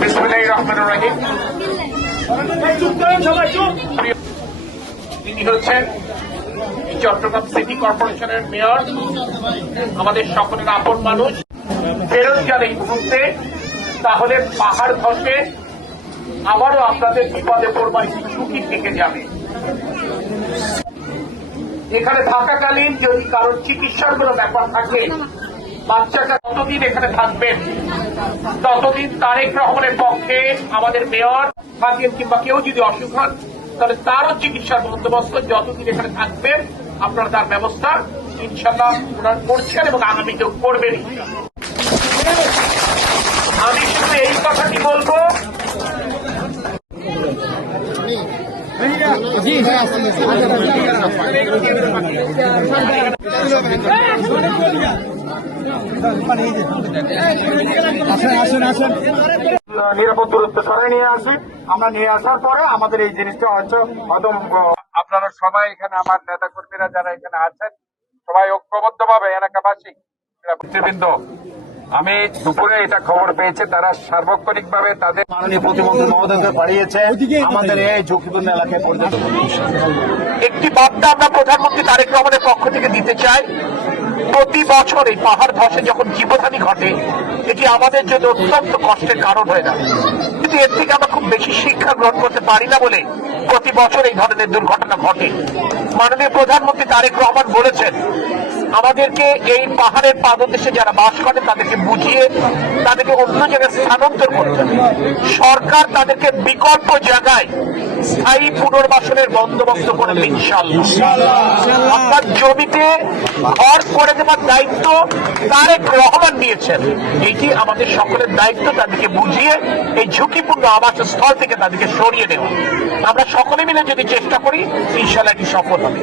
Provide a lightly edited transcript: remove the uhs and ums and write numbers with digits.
বিসমিল্লাহির রহমানির রহিম। তিনি হচ্ছেন চট্টগ্রাম সিটি কর্পোরেশনের মেয়র, আমাদের সকলের আপন মানুষ। ফেরত যান এই মুহূর্তে, তাহলে পাহাড় ধসে আবারও আপনাদের বিপদে পড়বার একটি ঝুঁকি থেকে যাবে। এখানে থাকাকালীন যদি কারোর চিকিৎসার কোনো ব্যাপার থাকে, বাচ্চাটা ততদিন এখানে থাকবেন, ততদিন তারেক রহমানের পক্ষে আমাদের মেয়র থাকেন কিংবা কেউ যদি অসুখ হন, তাহলে তারও চিকিৎসার বন্দোবস্ত যতদিন এখানে থাকবেন আপনারা তার ব্যবস্থা ইনশাল্লাহ ওনারা করছেন এবং আগামীতেও করবেন। আমি শুধু এই কথাটি বলবো, নিরাপদ দূরত্ব সরাই নিয়ে আসি। আমরা নিয়ে আসার পরে আমাদের এই জিনিসটা হয়তো আপনারা সবাই এখানে, আমার নেতা কর্মীরা যারা এখানে আছেন, সবাই ঐক্যবদ্ধ ভাবে এলাকাবাসী নেতৃবৃন্দ, আমি দুপুরে এটা খবর পেয়েছি, তারা সার্বক্ষণিক ভাবে তাদের মাননীয় প্রতিমন্ত্রী মহোদয়কে পাঠিয়েছে আমাদের এই ঝুঁকিপূর্ণ এলাকায় পর্যন্ত। একটি বার্তা আমরা প্রধানমন্ত্রী তারেক রহমানের পক্ষ থেকে দিতে চাই। প্রতি বছর এই পাহাড় ধসে যখন জীবনহানি ঘটে, এটি আমাদের জন্য অত্যন্ত কষ্টের কারণ হয়ে দাঁড়ায়, কিন্তু এর থেকে আমরা খুব বেশি শিক্ষা গ্রহণ করতে পারি না বলে প্রতি বছর এই ধরনের দুর্ঘটনা ঘটে। মাননীয় প্রধানমন্ত্রী তারেক রহমান বলেছেন আমাদেরকে এই পাহাড়ের পাদদেশে যারা বাস করে তাদেরকে বুঝিয়ে তাদেরকে অন্য জায়গায় স্থানান্তর করতে হবে। সরকার তাদেরকে বিকল্প জায়গায় স্থায়ী পুনর্বাসনের বন্দোবস্ত করে ইনশাআল্লাহ। আপনার জমিতে ঘর করে দেওয়ার দায়িত্ব তারেক রহমান নিয়েছেন, এটি আমাদের সকলের দায়িত্ব তাদেরকে বুঝিয়ে এই ঝুঁকিপূর্ণ আবাসস্থল থেকে তাদেরকে সরিয়ে দেওয়া। আমরা সকলে মিলে যদি চেষ্টা করি ইনশাআল্লাহ এটি সফল হবে।